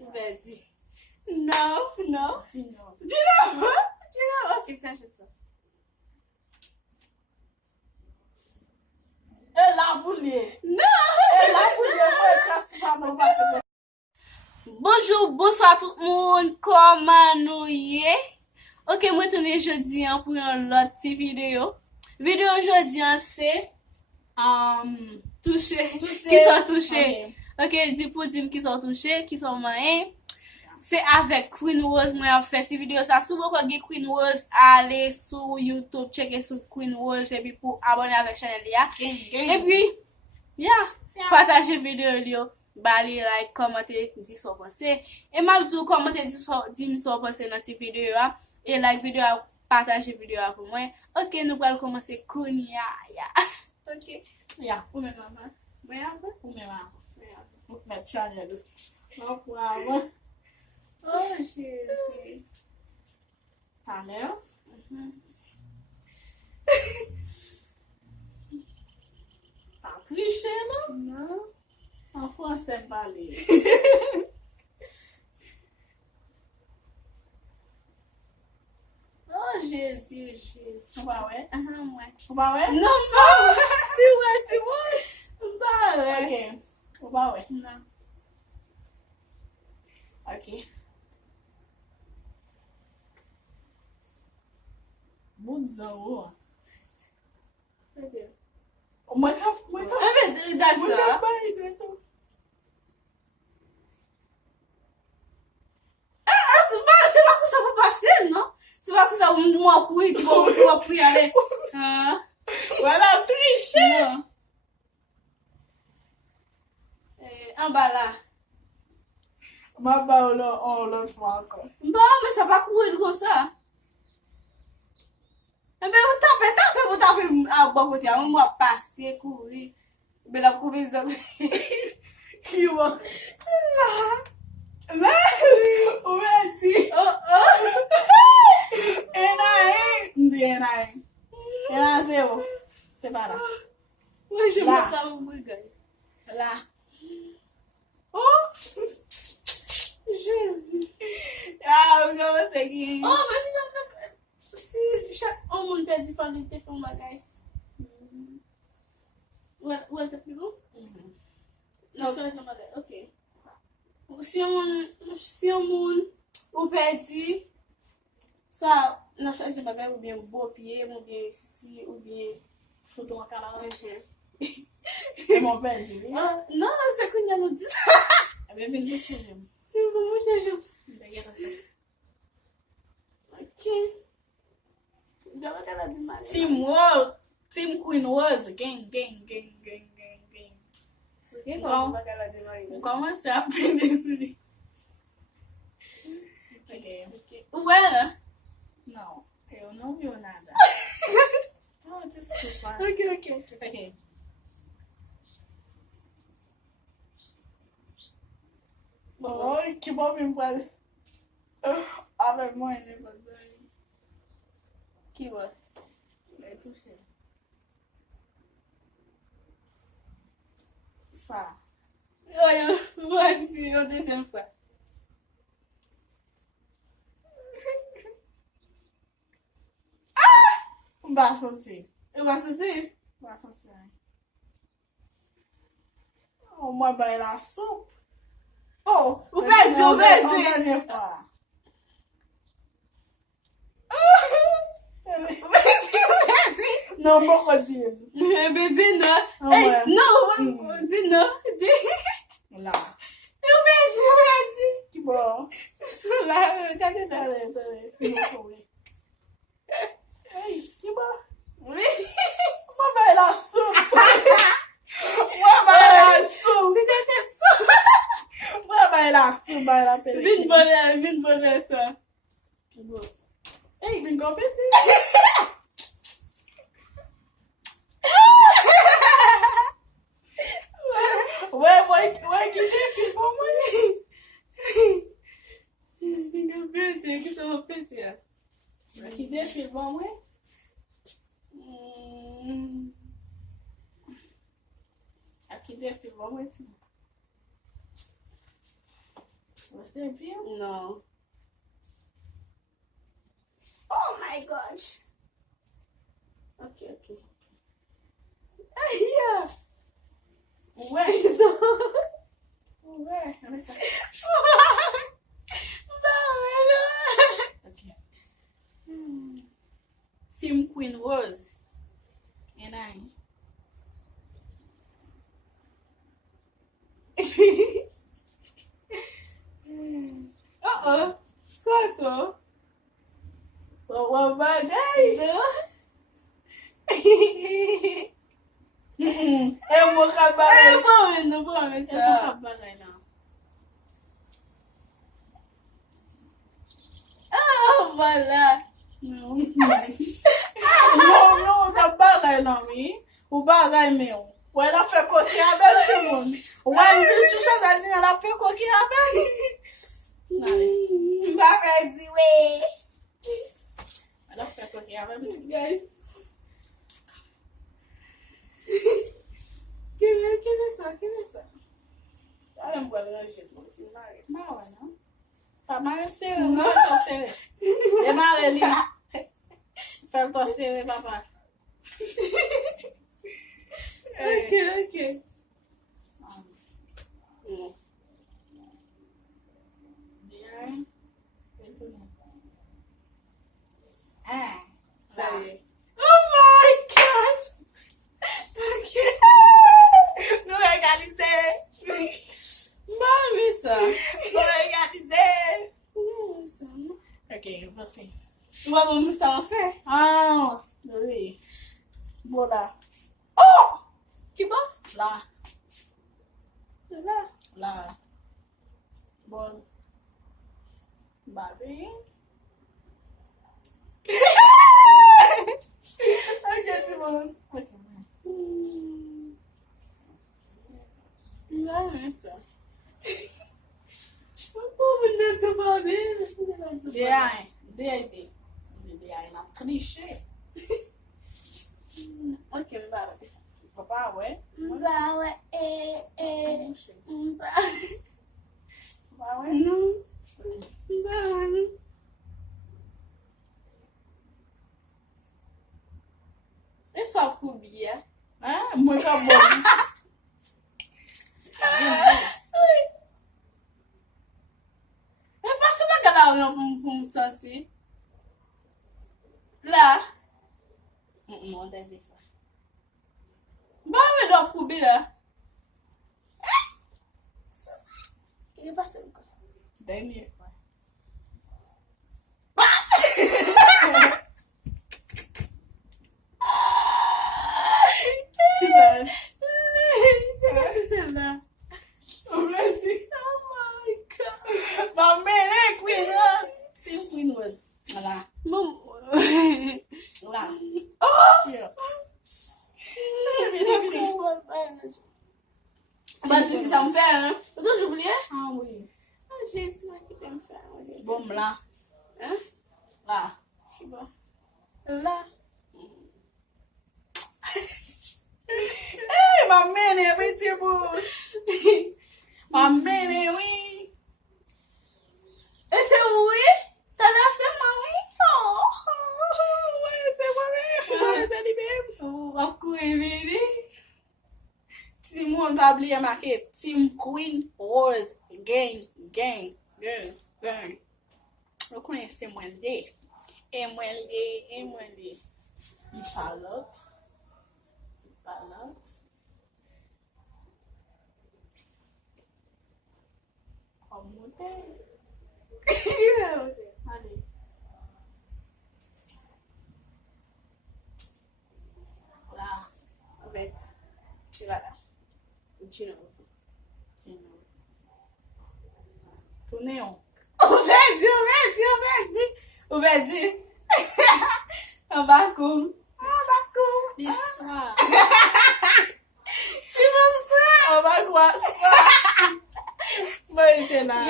Vas-y. Non, non. Dis non. Dis non. Dis non. Ok, ça, je sais. Et la boulier. Non. Et la boulier, moi, quand ça va passer. Bonjour, bonsoir tout le monde. Comment nous y est? Ok, moi, tourne jeudi pour une autre petite vidéo. Vidéo aujourd'hui, c'est touché. Qui sont touchés. Ok, dis pour dire qui sont touchés, qui sont moyens. C'est avec Queen Rose, moi, en fait, cette vidéo, ça, souvent, quand vous Queen Rose, allez sur YouTube, checker sur Queen Rose, et puis pour abonner avec la chaîne, et puis, partagez vidéo, bali, like, commentez, dis ce que vous pensez. Et m'a dit, commentez, dis ce que vous pensez dans cette vidéo, et like vidéo, partagez vidéo pour moi. Ok, nous allons commencer Kounia, ok. Ou même maman. Ou même maman. Ou mettre channel. Non, pour avoir. Oh, Jésus. Ta mère. T'as triché, non? Non. En français, parler. Oh, Jésus, Jésus. On va ouais? Ouais. On va ouais? Non, pas ouais. Ok. On va ouais? Non. Ok. Bon zéro. Ok. Moi, quand That's moi, all. pas idée tout. C'est pas que ça va passer, non? C'est pas que ça va me courir, qui va courir aller. Voilà, triché. Non. En bas là. Ma bah, on l'autre fois encore. Bah, mais ça va courir comme ça. Mais vous tapez à bon côté, on va passer, courir. Mais la courir, ça. Qui va? Là, on va dire. Et là, zéro. C'est pas là. Ouais, je Là. me tape, oui, gars. Là. Oh! Jésus. Ah, comment c'est qui? Oh, mais déjà, si chaque homme peut dire faire des téléphone bagaille. Ouais, c'est plus bon? Non, fais ça bagaille, ok. Si on ou peut dire, ça, on a choisi bagaille ou bien beau pied, ou bien ici, ou bien Photo en canard. ok. C'est mon père, dit. Non, c'est qu'on y a nous dit ça. Mais viens de chez lui. Moi, ok. J'avais qu'à la dire mal. Team Queen Rose. Gang. C'est bien qu'on va qu'à la dire mal. On commence à apprendre ici. Ok. Où est là? Non. Eu não vi nada. Oh, desculpa. Ok. Bom, que bom me faz. A vergonha, né, bagulho. Que bom. É tu sei. Ça. Vas-y, une deuxième fois. On va sortir. On va sortir. On va sortir. Oh, moi, ben, la soupe. Oh, On ouverte. dernière fois. Non, pourquoi dire? Mais dis non. Ah Hey, ouais. non, dis non. Dis. Là. Ouverte. Que bom. Là, regardez là. Peraí. Não foi. Ei, que bom. Oui. Uma bela soupe. Uma bela soupe. Uma bela soupe. Bela peraí. Vine bonne ça. Que bom. Ei, vem competir. Ouais, que défi pour moi. Que ça va péter. Que défi pour moi. Que défi pour moi. Você viu? Não. Oh my gosh. Ok. Aí, Ué, não. ué. Ok. Team Queen Rose. And I. Quanto? O bagay. Eu vou acabar. Não vou Eu vou começar. acabar, não. Vai lá. Não, tá bagay não, mi. O bagay meu. Ou ela foi coquinha aberta, mano. O bicho chegando, ela foi coquinha aberta. Bagay, ué. Ela foi coquinha aberta. Guys. Quer ver só? Olha, não pode não, gente. Não. Tá mais sério, Não. não tô sério. É mal ali. Faz tô sério, papai. Ok. Bien. Sorry. Oh my god! Não legalizei! Mamissa! Não legalizei! Ok, você. Vamos mixar uma fé? Ah, oui. Vou lá. Oh! Que bom! Lá. Lá. Lá. Bom. Babi. Ok, que bom! Ok. Mamissa! O povo não tá falando. De aí na clichê. Ok, Babi. Papai, ué? Mbala, mbala. Papai, ué? Não. Mbala. É só cubia. Ah, muito bom. Eu posso pegar lá um ponto assim? Lá. Não deve ser. Vai me dar um cubia. Eu passei. Bem mesmo. Oh my god. Mas merê, Queen. Team Queen Rose. Lá. Lá. Aqui, ó. Mas tu quiser um ferro, né? Eu tô oublié? Ah, oui. Ah, gente, isso aqui tem um ferro. Vamos lá. Hein? Lá. Que bom. Lá. Ei, mas merê, vem tipo. Mas merê, oui. Esse é o Ui? Tá na semana, hein? Vai ser ali mesmo. O Cuiviri. Simon va oublier marqué Team Queen Rose. Gang. Eu conheci Mwende. Mwende. E Charlotte. Como tem? Ali. Lá. Aberta. Devagar. De novo. Tu neon. O Bezinho. É o Bacu. Isso. Se você... O Bacu. Mas é na.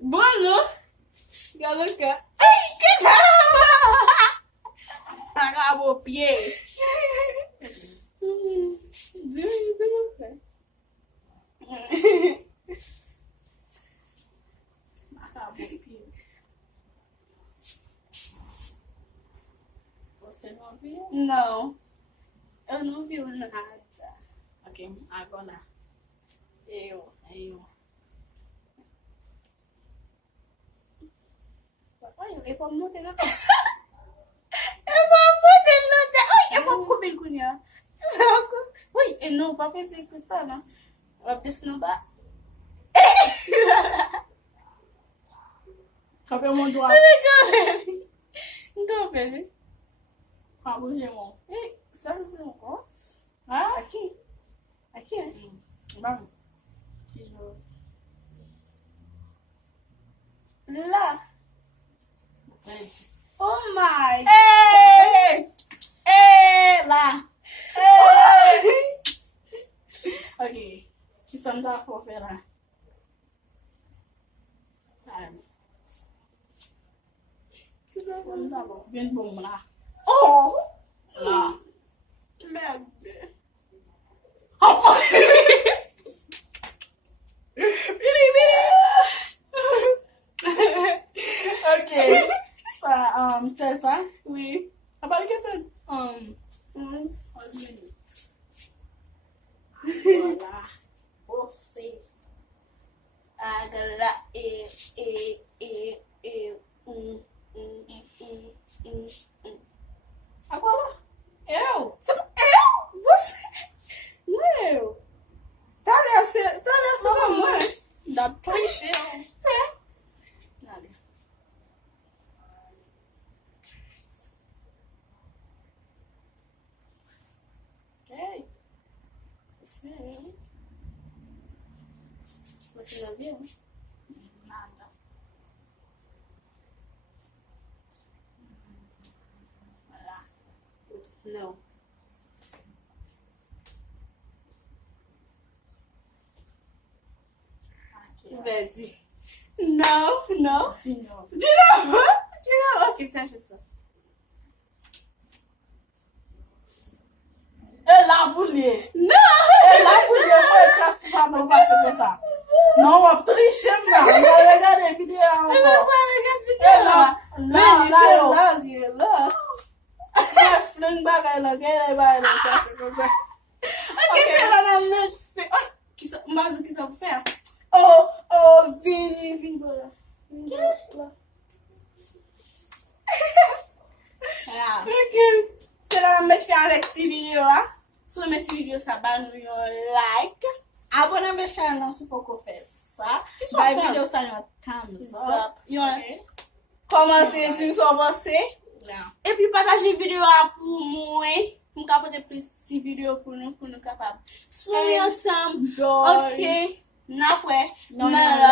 Bono. Galoca. Ai, que Acabou o pie. Dieu, Você não viu? Não. Eu não vi nada. Ok, agora. Eu. Olha, eu vou montar na tela. Eu vou montar na tela. Oi, eu vou comer com ela. Oi, eu não vou fazer com isso, não. Eu disse não vai. Cadê o mundo lá? Então, baby. Acabou o gemão. Ei, só fazer um gosto? Ah? Aqui. Aqui, né? Vamos. De novo. Lá. Oh my. Lá. Ok. Que só não dá pra ver lá. Não tá bom. Vem bom lá. Oh! Lá. Merda. Ok. C'est ça? Oui. Agora que tá. Olá. Você. Agora, Agora. Eu. Eu? Você? Não é eu. Tá nessa mamãe. Dá pra encher. Nada. Ei. Sim. Você já viu? Nada. Olá. Não. Aqui, ó. Betty. Não, não. De novo. De novo? De novo. O que você acha disso? É lá, mulher. Não! É lá, mulher. Foi caçar, não vai se pensar. Não, a trixa, não. Não é galera, vídeo. Não vai ligar de É cara. lá. Betty, lá. É fling bagay lá. Quem é vai lá? Caça, caça. Ok, você lá na noite. Mas o que você vai fazer? Vini, embora. Ok. Você lá na noite avec esse vídeo lá. Se você esse vídeo, sabe, no like. Abonne à chaîne se for qu'on fait ça. Isso Vai é vídeo ça no thumbs up. E olha, comenta dire só você. Não. E puis partager vídeo lá pour moi. Pour nous poder plus de vidéos pour nous capables. Soyez ensemble. Ok. Na ouais. Non, Na non,